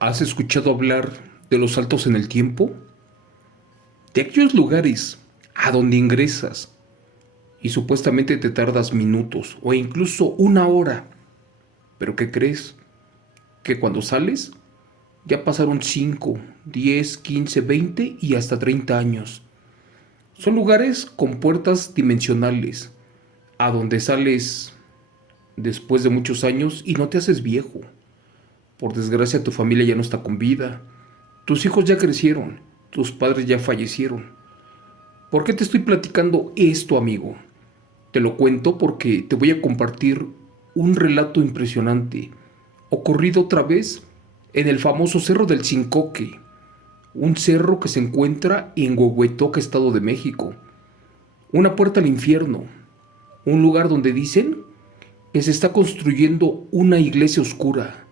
¿Has escuchado hablar de los saltos en el tiempo? De aquellos lugares a donde ingresas y supuestamente te tardas minutos o incluso una hora. Pero ¿qué crees? Que cuando sales ya pasaron 5, 10, 15, 20 y hasta 30 años. Son lugares con puertas dimensionales a donde sales después de muchos años y no te haces viejo. Por desgracia tu familia ya no está con vida. Tus hijos ya crecieron, tus padres ya fallecieron. ¿Por qué te estoy platicando esto, amigo? Te lo cuento porque te voy a compartir un relato impresionante, ocurrido otra vez en el famoso Cerro del Cincoque, un cerro que se encuentra en Huehuetoca, Estado de México, una puerta al infierno, un lugar donde dicen que se está construyendo una iglesia oscura,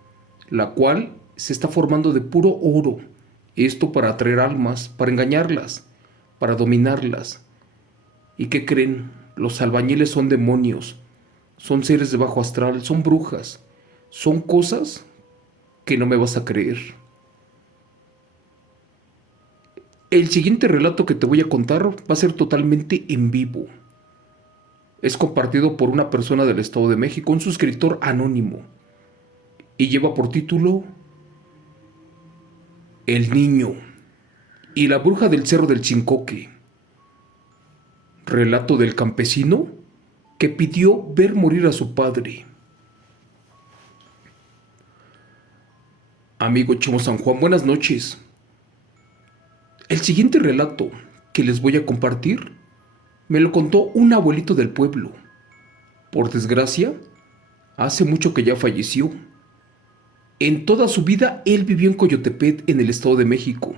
la cual se está formando de puro oro, esto para atraer almas, para engañarlas, para dominarlas. ¿Y qué creen? Los albañiles son demonios, son seres de bajo astral, son brujas, son cosas que no me vas a creer. El siguiente relato que te voy a contar va a ser totalmente en vivo. Es compartido por una persona del Estado de México, un suscriptor anónimo, y lleva por título El niño y la bruja del Cerro del Chincoque. Relato del campesino que pidió ver morir a su padre. Amigo Chimo San Juan, buenas noches. El siguiente relato que les voy a compartir me lo contó un abuelito del pueblo. Por desgracia, hace mucho que ya falleció. En toda su vida él vivió en Coyotepec, en el Estado de México,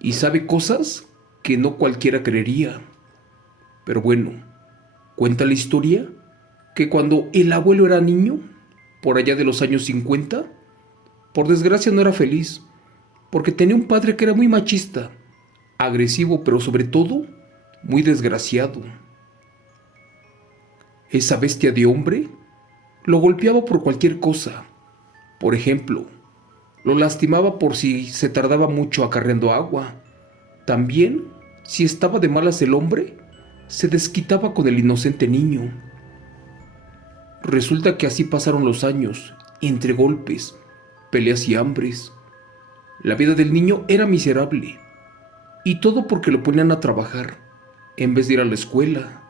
y sabe cosas que no cualquiera creería. Pero bueno, cuenta la historia que cuando el abuelo era niño, por allá de los años 50, por desgracia no era feliz, porque tenía un padre que era muy machista, agresivo, pero sobre todo muy desgraciado. Esa bestia de hombre lo golpeaba por cualquier cosa. Por ejemplo, lo lastimaba por si se tardaba mucho acarreando agua. También, si estaba de malas el hombre, se desquitaba con el inocente niño. Resulta que así pasaron los años, entre golpes, peleas y hambres. La vida del niño era miserable, y todo porque lo ponían a trabajar, en vez de ir a la escuela.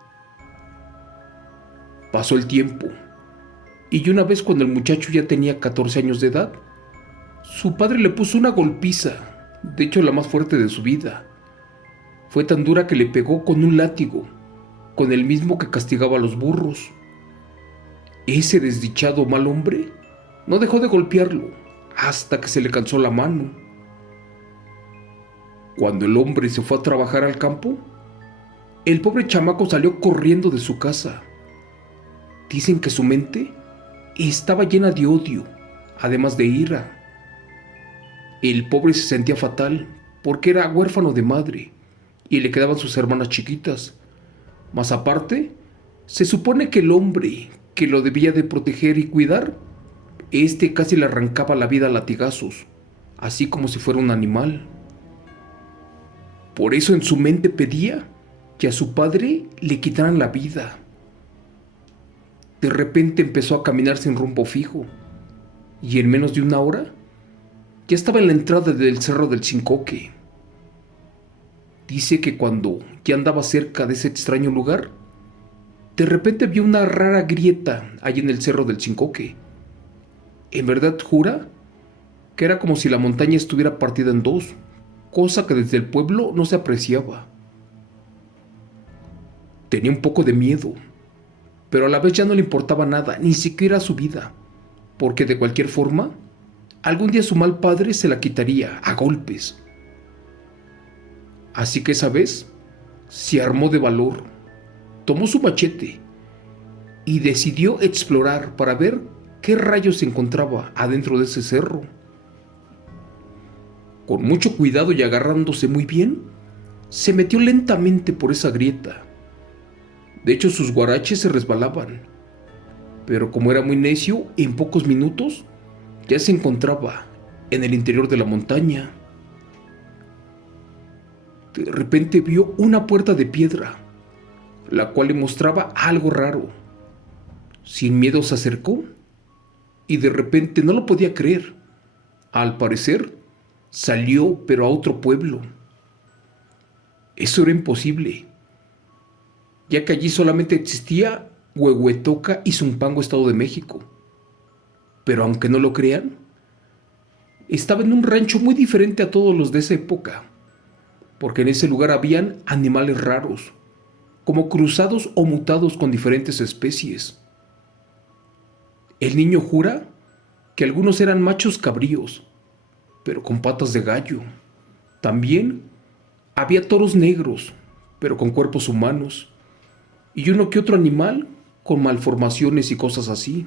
Pasó el tiempo, y una vez cuando el muchacho ya tenía 14 años de edad, su padre le puso una golpiza, de hecho la más fuerte de su vida. Fue tan dura que le pegó con un látigo, con el mismo que castigaba a los burros. Ese desdichado mal hombre no dejó de golpearlo hasta que se le cansó la mano. Cuando el hombre se fue a trabajar al campo, el pobre chamaco salió corriendo de su casa. Dicen que su mente estaba llena de odio, además de ira. El pobre se sentía fatal porque era huérfano de madre y le quedaban sus hermanas chiquitas. Más aparte, se supone que el hombre que lo debía de proteger y cuidar, este casi le arrancaba la vida a latigazos, así como si fuera un animal. Por eso en su mente pedía que a su padre le quitaran la vida. De repente empezó a caminar sin rumbo fijo, y en menos de una hora ya estaba en la entrada del Cerro del Cincoque. Dice que cuando ya andaba cerca de ese extraño lugar, de repente vio una rara grieta allí en el Cerro del Cincoque. En verdad jura que era como si la montaña estuviera partida en dos, cosa que desde el pueblo no se apreciaba. Tenía un poco de miedo, pero a la vez ya no le importaba nada, ni siquiera su vida, porque de cualquier forma, algún día su mal padre se la quitaría a golpes. Así que esa vez se armó de valor, tomó su machete y decidió explorar para ver qué rayos se encontraba adentro de ese cerro. Con mucho cuidado y agarrándose muy bien, se metió lentamente por esa grieta. De hecho, sus guaraches se resbalaban, pero como era muy necio, en pocos minutos ya se encontraba en el interior de la montaña. De repente vio una puerta de piedra, la cual le mostraba algo raro. Sin miedo se acercó y de repente no lo podía creer. Al parecer, salió pero a otro pueblo. Eso era imposible, ya que allí solamente existía Huehuetoca y Zumpango, Estado de México. Pero aunque no lo crean, estaba en un rancho muy diferente a todos los de esa época, porque en ese lugar habían animales raros, como cruzados o mutados con diferentes especies. El niño jura que algunos eran machos cabríos, pero con patas de gallo. También había toros negros, pero con cuerpos humanos, y uno que otro animal con malformaciones y cosas así.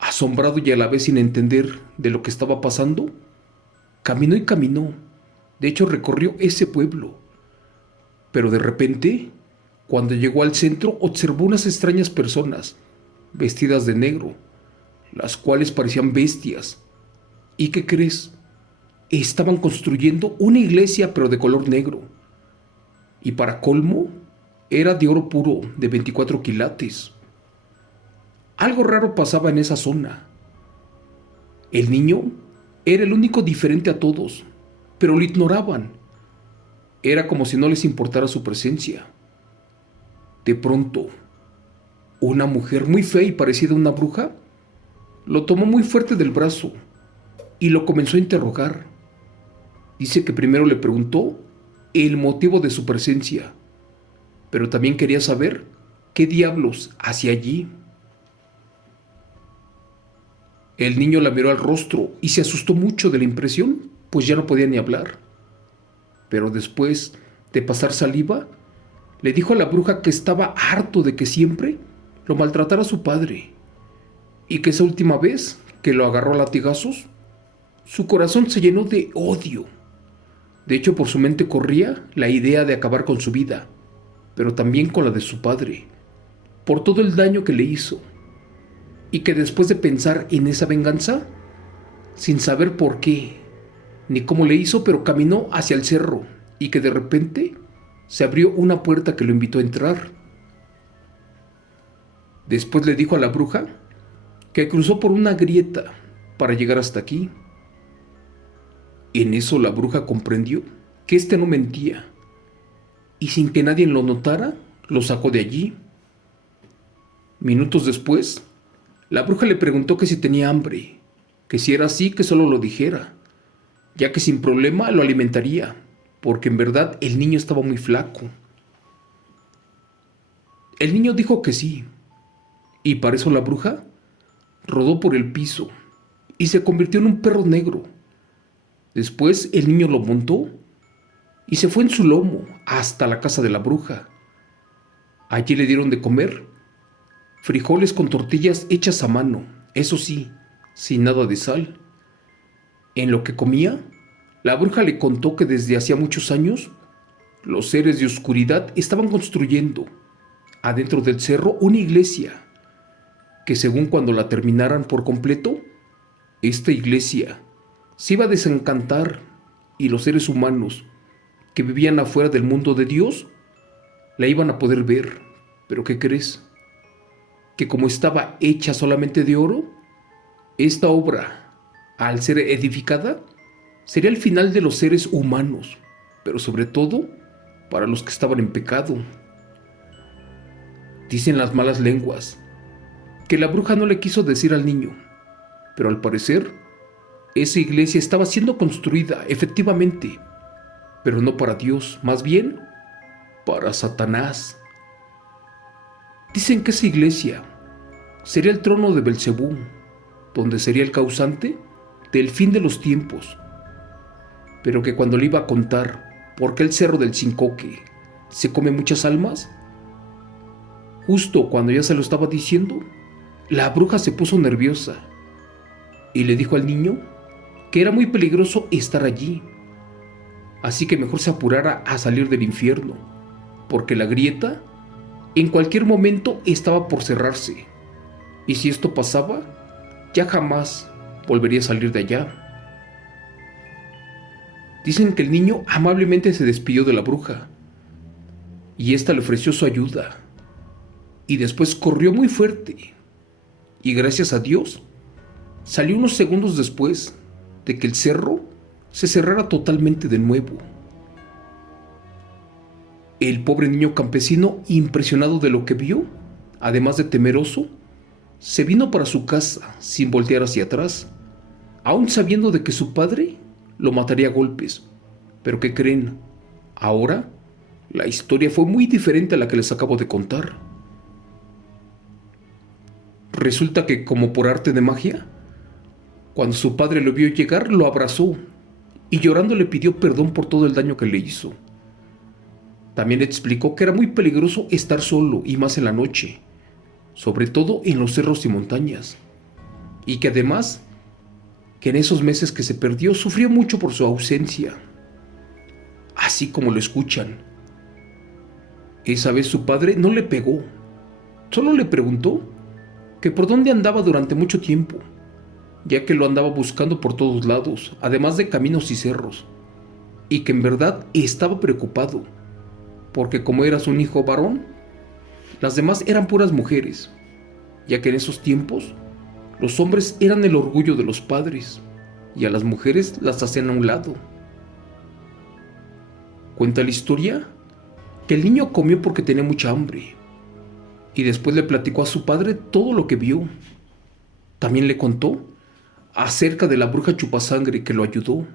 Asombrado y a la vez sin entender de lo que estaba pasando, caminó y caminó. De hecho, recorrió ese pueblo. Pero de repente, cuando llegó al centro, observó unas extrañas personas, vestidas de negro, las cuales parecían bestias. ¿Y qué crees? Estaban construyendo una iglesia, pero de color negro. Y para colmo, era de oro puro, de 24 quilates. Algo raro pasaba en esa zona. El niño era el único diferente a todos, pero lo ignoraban. Era como si no les importara su presencia. De pronto, una mujer muy fea y parecida a una bruja lo tomó muy fuerte del brazo y lo comenzó a interrogar. Dice que primero le preguntó el motivo de su presencia, pero también quería saber qué diablos hacía allí. El niño la miró al rostro y se asustó mucho de la impresión, pues ya no podía ni hablar. Pero después de pasar saliva, le dijo a la bruja que estaba harto de que siempre lo maltratara su padre y que esa última vez que lo agarró a latigazos, su corazón se llenó de odio. De hecho, por su mente corría la idea de acabar con su vida, pero también con la de su padre, por todo el daño que le hizo, y que después de pensar en esa venganza, sin saber por qué ni cómo le hizo, pero caminó hacia el cerro y que de repente se abrió una puerta que lo invitó a entrar. Después le dijo a la bruja que cruzó por una grieta para llegar hasta aquí. En eso la bruja comprendió que éste no mentía y sin que nadie lo notara, lo sacó de allí. Minutos después, la bruja le preguntó que si tenía hambre, que si era así que solo lo dijera, ya que sin problema lo alimentaría, porque en verdad el niño estaba muy flaco. El niño dijo que sí, y para eso la bruja rodó por el piso y se convirtió en un perro negro. Después el niño lo montó y se fue en su lomo hasta la casa de la bruja. Allí le dieron de comer frijoles con tortillas hechas a mano, eso sí, sin nada de sal. En lo que comía, la bruja le contó que desde hacía muchos años los seres de oscuridad estaban construyendo adentro del cerro una iglesia, que según cuando la terminaran por completo, esta iglesia se iba a desencantar y los seres humanos que vivían afuera del mundo de Dios la iban a poder ver. ¿Pero qué crees? Que como estaba hecha solamente de oro, esta obra, al ser edificada, sería el final de los seres humanos, pero sobre todo para los que estaban en pecado. Dicen las malas lenguas que la bruja no le quiso decir al niño, pero al parecer esa iglesia estaba siendo construida efectivamente, pero no para Dios, más bien para Satanás. Dicen que esa iglesia sería el trono de Belcebú, donde sería el causante del fin de los tiempos, pero que cuando le iba a contar por qué el cerro del Cincoque se come muchas almas, justo cuando ya se lo estaba diciendo, la bruja se puso nerviosa y le dijo al niño que era muy peligroso estar allí, así que mejor se apurara a salir del infierno, porque la grieta en cualquier momento estaba por cerrarse, y si esto pasaba, ya jamás volvería a salir de allá. Dicen que el niño amablemente se despidió de la bruja y ésta le ofreció su ayuda y después corrió muy fuerte y gracias a Dios salió unos segundos después de que el cerro se cerrara totalmente de nuevo. El pobre niño campesino, impresionado de lo que vio, además de temeroso, se vino para su casa sin voltear hacia atrás, aún sabiendo de que su padre lo mataría a golpes. Pero ¿qué creen? Ahora la historia fue muy diferente a la que les acabo de contar. Resulta que, como por arte de magia, cuando su padre lo vio llegar, lo abrazó y llorando le pidió perdón por todo el daño que le hizo. También le explicó que era muy peligroso estar solo y más en la noche, sobre todo en los cerros y montañas, y que además, que en esos meses que se perdió sufrió mucho por su ausencia, así como lo escuchan. Esa vez su padre no le pegó, solo le preguntó que por dónde andaba durante mucho tiempo, ya que lo andaba buscando por todos lados, además de caminos y cerros, y que en verdad estaba preocupado, porque como era su hijo varón, las demás eran puras mujeres, ya que en esos tiempos los hombres eran el orgullo de los padres y a las mujeres las hacían a un lado. Cuenta la historia que el niño comió porque tenía mucha hambre y después le platicó a su padre todo lo que vio. También le contó acerca de la bruja chupasangre que lo ayudó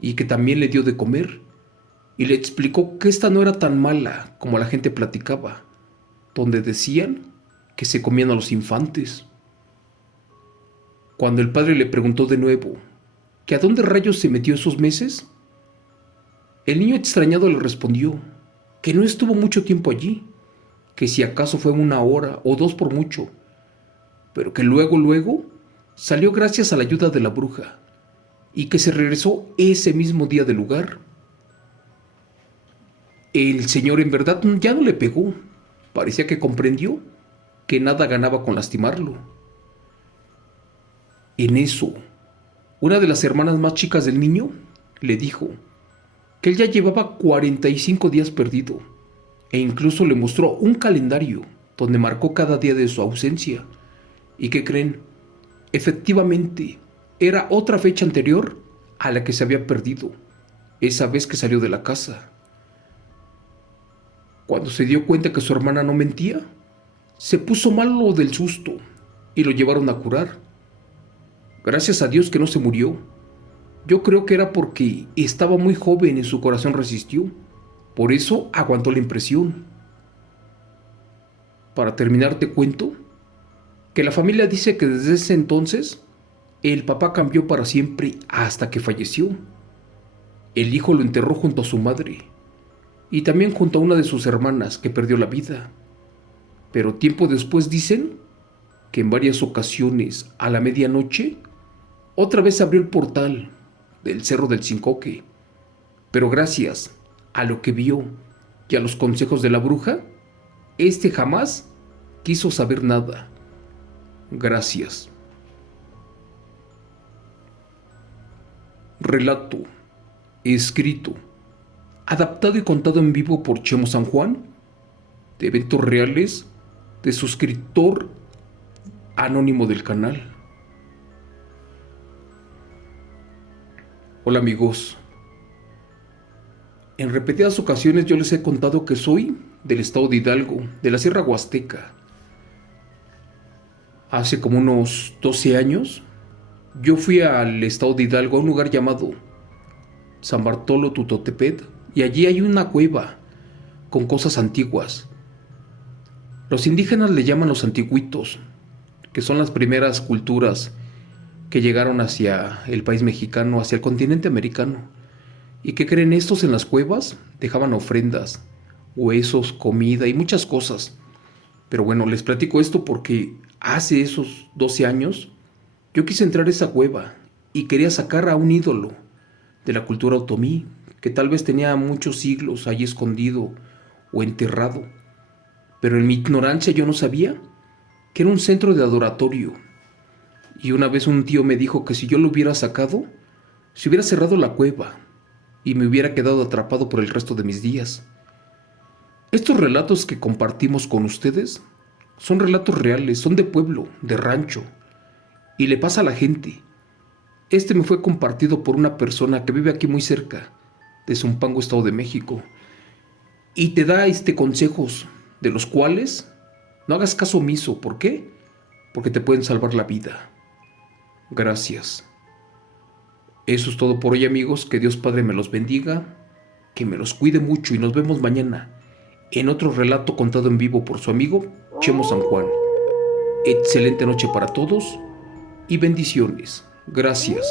y que también le dio de comer, y le explicó que esta no era tan mala como la gente platicaba, donde decían que se comían a los infantes. Cuando el padre le preguntó de nuevo que a dónde rayos se metió esos meses, el niño extrañado le respondió que no estuvo mucho tiempo allí, que si acaso fue 1 hora o 2 por mucho, pero que luego salió gracias a la ayuda de la bruja y que se regresó ese mismo día del lugar. El señor en verdad ya no le pegó, parecía que comprendió que nada ganaba con lastimarlo. En eso, una de las hermanas más chicas del niño le dijo que él ya llevaba 45 días perdido e incluso le mostró un calendario donde marcó cada día de su ausencia. ¿Y qué creen? Efectivamente, era otra fecha anterior a la que se había perdido, esa vez que salió de la casa. Cuando se dio cuenta que su hermana no mentía, se puso malo del susto y lo llevaron a curar. Gracias a Dios que no se murió. Yo creo que era porque estaba muy joven y su corazón resistió. Por eso aguantó la impresión. Para terminar te cuento que la familia dice que desde ese entonces el papá cambió para siempre hasta que falleció. El hijo lo enterró junto a su madre y también junto a una de sus hermanas que perdió la vida. Pero tiempo después dicen que en varias ocasiones a la medianoche otra vez abrió el portal del Cerro del Cincoque, pero gracias a lo que vio y a los consejos de la bruja, este jamás quiso saber nada. Gracias. Relato, escrito, adaptado y contado en vivo por Chemo San Juan, de eventos reales, de suscriptor anónimo del canal. Hola amigos, en repetidas ocasiones yo les he contado que soy del estado de Hidalgo, de la Sierra Huasteca. Hace como unos 12 años, yo fui al estado de Hidalgo a un lugar llamado San Bartolo Tutotepet, y allí hay una cueva con cosas antiguas. Los indígenas le llaman los antiguitos, que son las primeras culturas que llegaron hacia el país mexicano, hacia el continente americano. ¿Y qué creen? Estos en las cuevas dejaban ofrendas, huesos, comida y muchas cosas. Pero bueno, les platico esto porque hace esos 12 años yo quise entrar a esa cueva y quería sacar a un ídolo de la cultura otomí, que tal vez tenía muchos siglos allí escondido o enterrado. Pero en mi ignorancia yo no sabía que era un centro de adoratorio Y una vez un tío me dijo que si yo lo hubiera sacado, se hubiera cerrado la cueva y me hubiera quedado atrapado por el resto de mis días. Estos relatos que compartimos con ustedes son relatos reales, son de pueblo, de rancho, y le pasa a la gente. Este me fue compartido por una persona que vive aquí muy cerca, de Zumpango, Estado de México, y te da consejos, de los cuales no hagas caso omiso. ¿Por qué? Porque te pueden salvar la vida. Gracias. Eso es todo por hoy, amigos. Que Dios Padre me los bendiga, que me los cuide mucho y nos vemos mañana en otro relato contado en vivo por su amigo Chemo San Juan. Excelente noche para todos y bendiciones. Gracias.